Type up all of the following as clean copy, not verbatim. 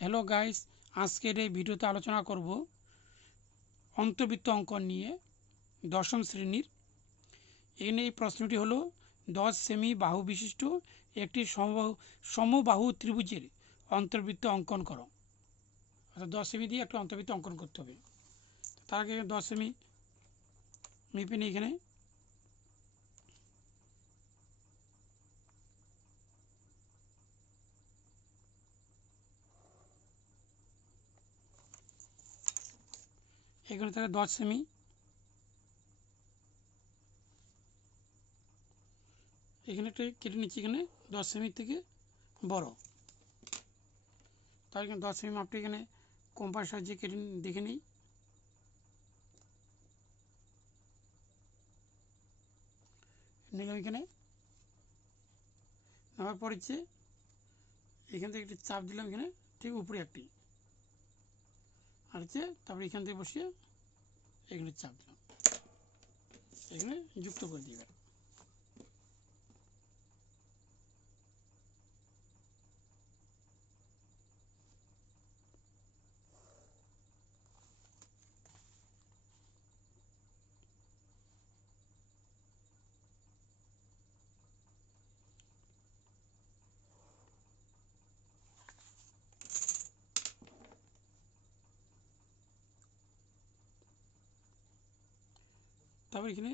Hello guys, আজকের এই ভিডিওতে আলোচনা করব অন্তর্বৃত্ত অঙ্কন নিয়ে দশম শ্রেণীর। এখানে এই প্রশ্নটি হলো 10 সেমি বাহু বিশিষ্ট একটি সমবাহু ত্রিভুজের অন্তর্বৃত্ত অঙ্কন করো। অর্থাৎ 10 সেমি দিয়ে একটা অন্তর্বৃত্ত অঙ্কন করতে হবে। তার আগে 10 সেমি মেপে নিই। এখানে এখানে থাকে 10 সেমি। এখানে একটা কেটে নিচ্ছি, এখানে 10 সেমি থেকে বড়। তাই এখানে 10 সেমি মাপটি এখানে কম্পাস সাহায্যে কেটে দেখে নিই। নিলাম, এখানে নেওয়ার পর হচ্ছে এখান থেকে একটি চাপ দিলাম, এখানে ঠিক উপরে একটি, আর হচ্ছে তারপরে এখান থেকে বসিয়ে এখানে চাপ দিলাম, এখানে যুক্ত করে দিই। তারপর এখানে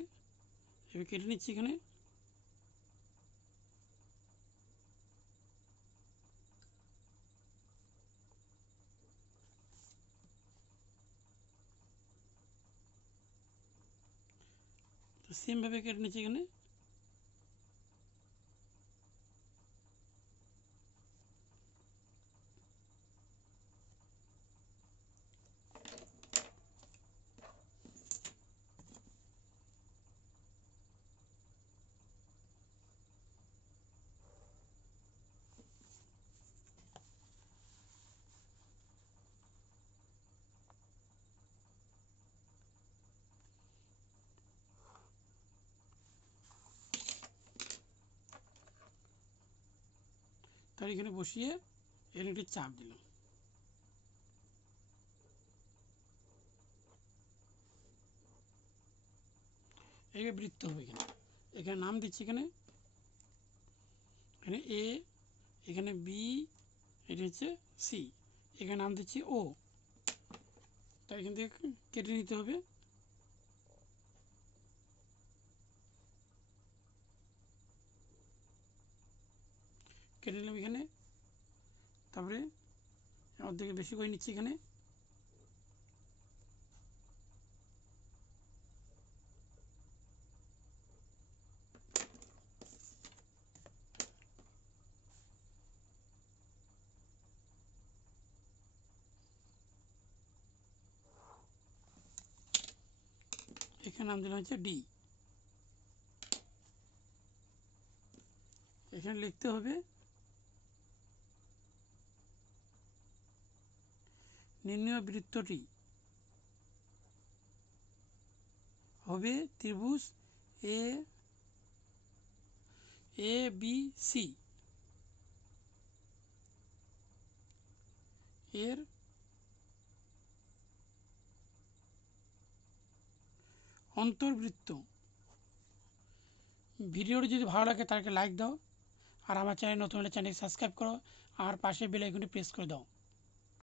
এবার কেটে নিচ্ছি। এখানে তো সেমভাবে কেটে নিচ্ছি। এখানে তার এখানে বসিয়ে এখানে একটি চাপ দিলাম। এখানে বৃত্ত হবে। এখানে এখানে নাম দিচ্ছি। এখানে এখানে এ, এখানে বি, এটা হচ্ছে সি, এখানে নাম দিচ্ছি ও। তাই এখান থেকে কেটে নিতে হবে। কেটে নিলাম এখানে। তারপরে অর্ধেকে বেশি করে নিচ্ছি। এখানে এখানে নাম দিলাম হচ্ছে ডি। এখানে লিখতে হবে নির্ণয় বৃত্তটি হবে ত্রিভুজ এ বি সি এর অন্তর্বৃত্ত। ভিডিওটি যদি ভালো লাগে তাহলে লাইক দাও, আর আমার চ্যানেল নতুন হলে চ্যানেলটি সাবস্ক্রাইব করো, আর পাশে বেল আইকনটি প্রেস করে দাও।